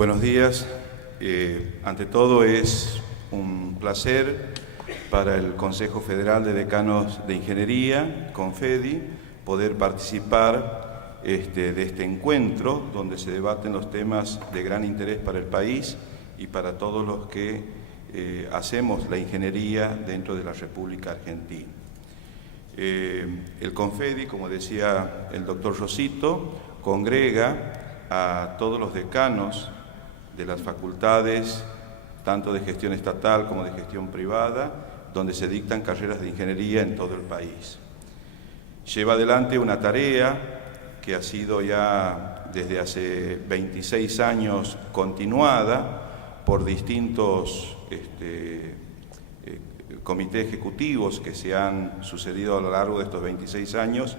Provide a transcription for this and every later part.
Buenos días. Ante todo es un placer para el Consejo Federal de Decanos de Ingeniería, CONFEDI, poder participar de este encuentro donde se debaten los temas de gran interés para el país y para todos los que hacemos la ingeniería dentro de la República Argentina. El CONFEDI, como decía el doctor Rosito, congrega a todos los decanos de las facultades, tanto de gestión estatal como de gestión privada, donde se dictan carreras de ingeniería en todo el país. Lleva adelante una tarea que ha sido ya desde hace 26 años continuada por distintos comités ejecutivos que se han sucedido a lo largo de estos 26 años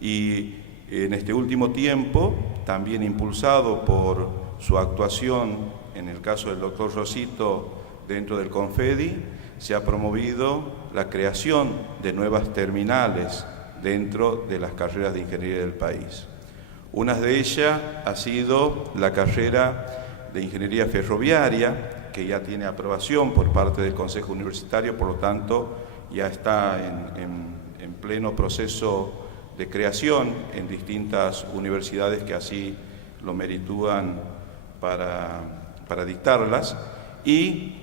y en este último tiempo, también impulsado por su actuación, en el caso del doctor Rosito, dentro del CONFEDI, se ha promovido la creación de nuevas terminales dentro de las carreras de ingeniería del país. Una de ellas ha sido la carrera de ingeniería ferroviaria, que ya tiene aprobación por parte del Consejo Universitario, por lo tanto ya está en pleno proceso de creación en distintas universidades que así lo meritúan para dictarlas, y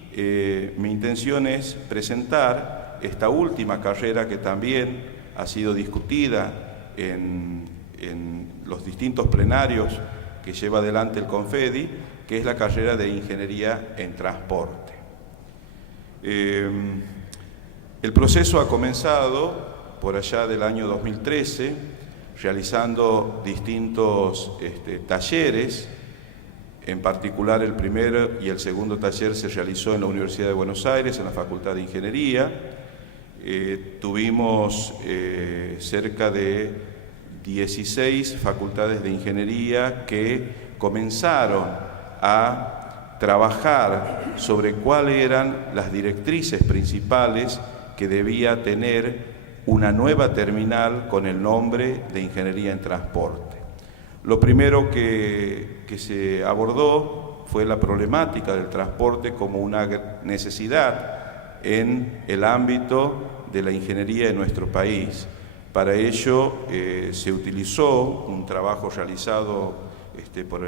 mi intención es presentar esta última carrera que también ha sido discutida en los distintos plenarios que lleva adelante el CONFEDI, que es la carrera de Ingeniería en Transporte. El proceso ha comenzado por allá del año 2013, realizando distintos talleres. En particular, el primer y el segundo taller se realizó en la Universidad de Buenos Aires, en la Facultad de Ingeniería. Tuvimos cerca de 16 facultades de ingeniería que comenzaron a trabajar sobre cuáles eran las directrices principales que debía tener una nueva terminal con el nombre de Ingeniería en Transporte. Lo primero que se abordó fue la problemática del transporte como una necesidad en el ámbito de la ingeniería en nuestro país. Para ello se utilizó un trabajo realizado por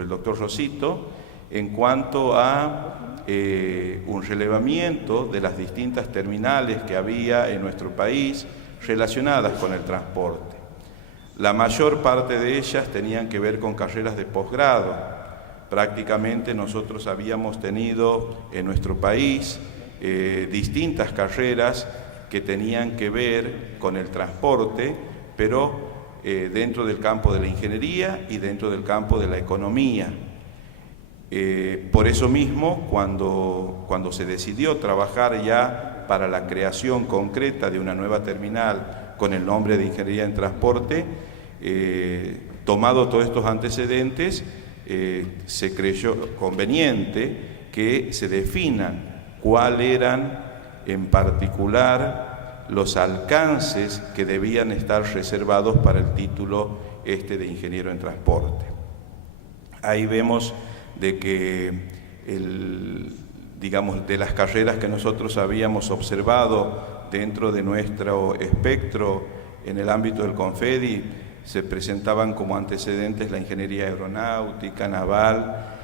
el doctor Rosito en cuanto a un relevamiento de las distintas terminales que había en nuestro país relacionadas con el transporte. La mayor parte de ellas tenían que ver con carreras de posgrado. Prácticamente nosotros habíamos tenido en nuestro país distintas carreras que tenían que ver con el transporte, pero dentro del campo de la ingeniería y dentro del campo de la economía. Por eso mismo, cuando se decidió trabajar ya para la creación concreta de una nueva terminal con el nombre de Ingeniería en Transporte, tomado todos estos antecedentes, se creyó conveniente que se definan cuáles eran en particular los alcances que debían estar reservados para el título de ingeniero en transporte. Ahí vemos de que de las carreras que nosotros habíamos observado dentro de nuestro espectro en el ámbito del CONFEDI, se presentaban como antecedentes la ingeniería aeronáutica, naval,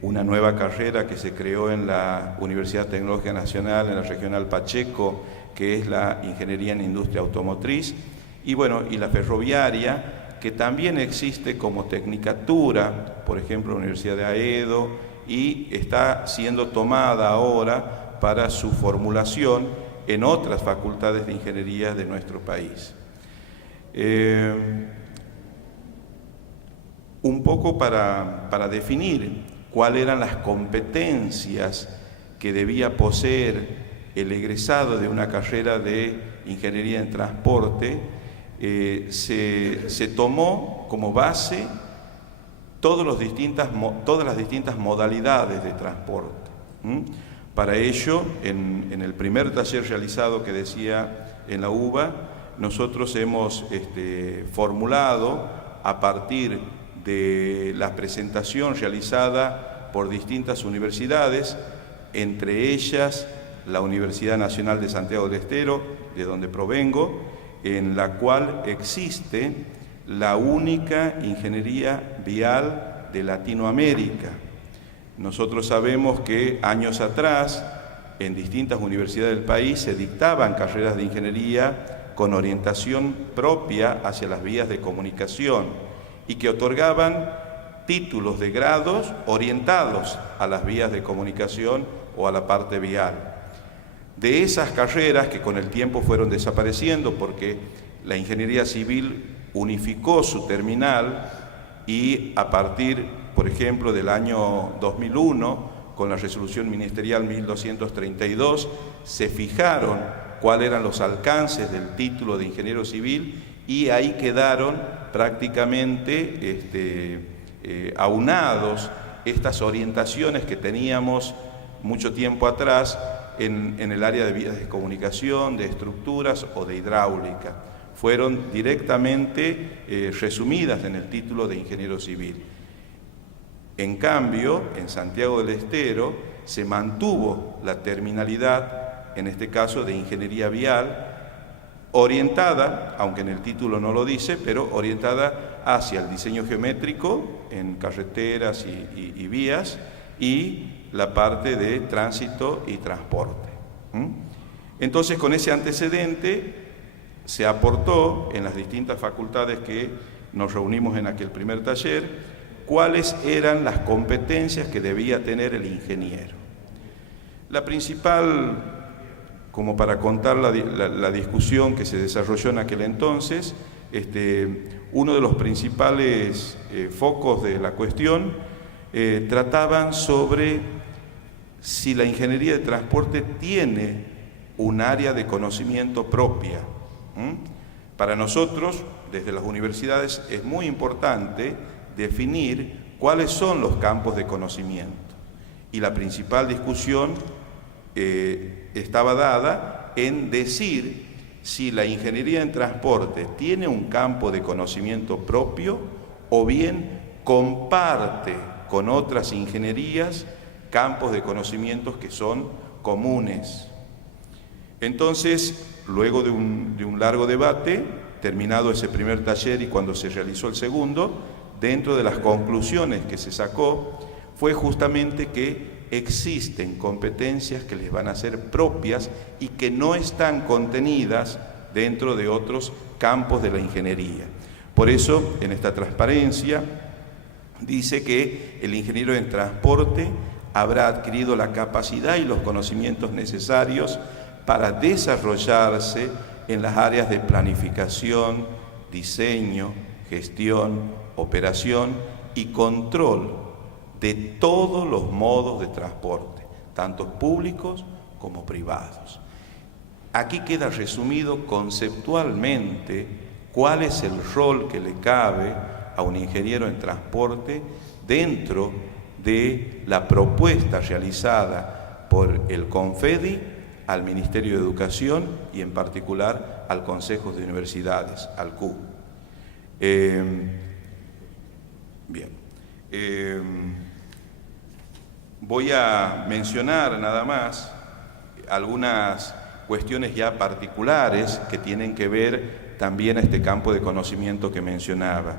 una nueva carrera que se creó en la Universidad Tecnológica Nacional, en la Regional Pacheco, que es la ingeniería en industria automotriz, y la ferroviaria, que también existe como tecnicatura, por ejemplo, en la Universidad de Aedo, y está siendo tomada ahora para su formulación en otras facultades de ingeniería de nuestro país. Un poco para definir cuáles eran las competencias que debía poseer el egresado de una carrera de ingeniería en transporte, se tomó como base todas las distintas modalidades de transporte. Para ello, en el primer taller realizado que decía en la UBA, nosotros hemos formulado a partir de la presentación realizada por distintas universidades, entre ellas la Universidad Nacional de Santiago del Estero, de donde provengo, en la cual existe la única ingeniería vial de Latinoamérica. Nosotros sabemos que años atrás, en distintas universidades del país, se dictaban carreras de ingeniería con orientación propia hacia las vías de comunicación y que otorgaban títulos de grados orientados a las vías de comunicación o a la parte vial. De esas carreras que con el tiempo fueron desapareciendo porque la ingeniería civil unificó su terminal y a partir, por ejemplo, del año 2001, con la resolución ministerial 1232, se fijaron cuáles eran los alcances del título de ingeniero civil y ahí quedaron prácticamente aunados estas orientaciones que teníamos mucho tiempo atrás en el área de vías de comunicación, de estructuras o de hidráulica. Fueron directamente resumidas en el título de ingeniero civil. En cambio, en Santiago del Estero se mantuvo la terminalidad, en este caso de ingeniería vial, orientada, aunque en el título no lo dice, pero orientada hacia el diseño geométrico en carreteras y vías y la parte de tránsito y transporte. Entonces, con ese antecedente se aportó en las distintas facultades que nos reunimos en aquel primer taller cuáles eran las competencias que debía tener el ingeniero. La principal, como para contar la discusión que se desarrolló en aquel entonces, uno de los principales focos de la cuestión trataban sobre si la ingeniería de transporte tiene un área de conocimiento propia. Para nosotros, desde las universidades, es muy importante definir cuáles son los campos de conocimiento. Y la principal discusión estaba dada en decir si la ingeniería en transporte tiene un campo de conocimiento propio o bien comparte con otras ingenierías campos de conocimientos que son comunes. Entonces, luego de un largo debate, terminado ese primer taller y cuando se realizó el segundo, dentro de las conclusiones que se sacó fue justamente que existen competencias que les van a ser propias y que no están contenidas dentro de otros campos de la ingeniería. Por eso, en esta transparencia, dice que el ingeniero en transporte habrá adquirido la capacidad y los conocimientos necesarios para desarrollarse en las áreas de planificación, diseño, gestión, operación y control de todos los modos de transporte, tanto públicos como privados. Aquí queda resumido conceptualmente cuál es el rol que le cabe a un ingeniero en transporte dentro de la propuesta realizada por el CONFEDI al Ministerio de Educación y en particular al Consejo de Universidades, al CU. Voy a mencionar nada más algunas cuestiones ya particulares que tienen que ver también a este campo de conocimiento que mencionaba.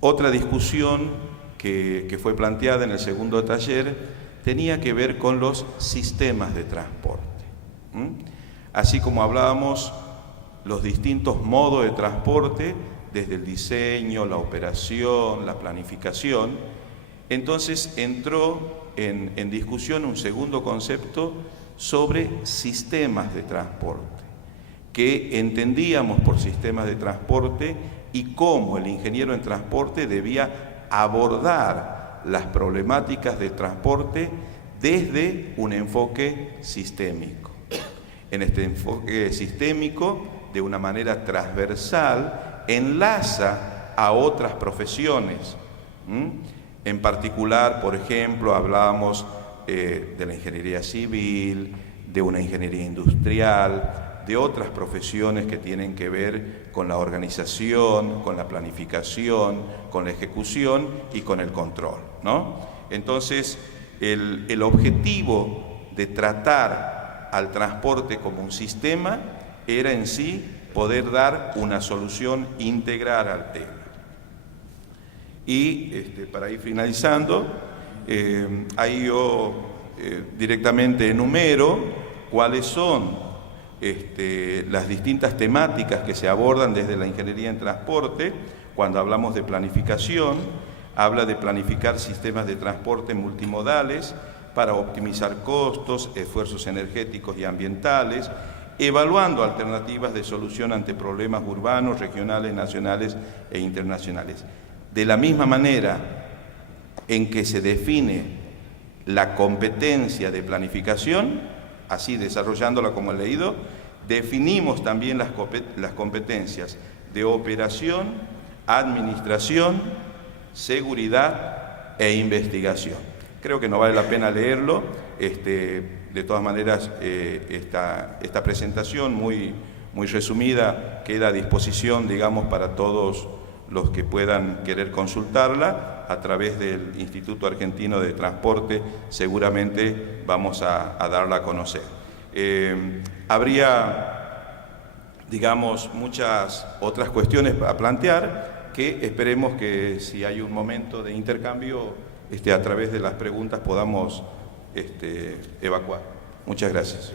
Otra discusión que fue planteada en el segundo taller tenía que ver con los sistemas de transporte. Así como hablábamos los distintos modos de transporte, desde el diseño, la operación, la planificación, entonces entró en discusión un segundo concepto sobre sistemas de transporte, que entendíamos por sistemas de transporte y cómo el ingeniero en transporte debía abordar las problemáticas de transporte desde un enfoque sistémico. En este enfoque sistémico, de una manera transversal, enlaza a otras profesiones. En particular, por ejemplo, hablábamos de la ingeniería civil, de una ingeniería industrial, de otras profesiones que tienen que ver con la organización, con la planificación, con la ejecución y con el control, ¿no? Entonces, el objetivo de tratar al transporte como un sistema era en sí poder dar una solución integral al tema. Y para ir finalizando, ahí yo directamente enumero cuáles son las distintas temáticas que se abordan desde la ingeniería en transporte. Cuando hablamos de planificación, habla de planificar sistemas de transporte multimodales para optimizar costos, esfuerzos energéticos y ambientales, evaluando alternativas de solución ante problemas urbanos, regionales, nacionales e internacionales. De la misma manera en que se define la competencia de planificación, así desarrollándola como he leído, definimos también las competencias de operación, administración, seguridad e investigación. Creo que no vale la pena leerlo. De todas maneras, esta presentación muy resumida queda a disposición, digamos, para todos los que puedan querer consultarla a través del Instituto Argentino de Transporte. Seguramente vamos a darla a conocer. Habría, digamos, muchas otras cuestiones a plantear que esperemos que, si hay un momento de intercambio, a través de las preguntas podamos evacuar. Muchas gracias.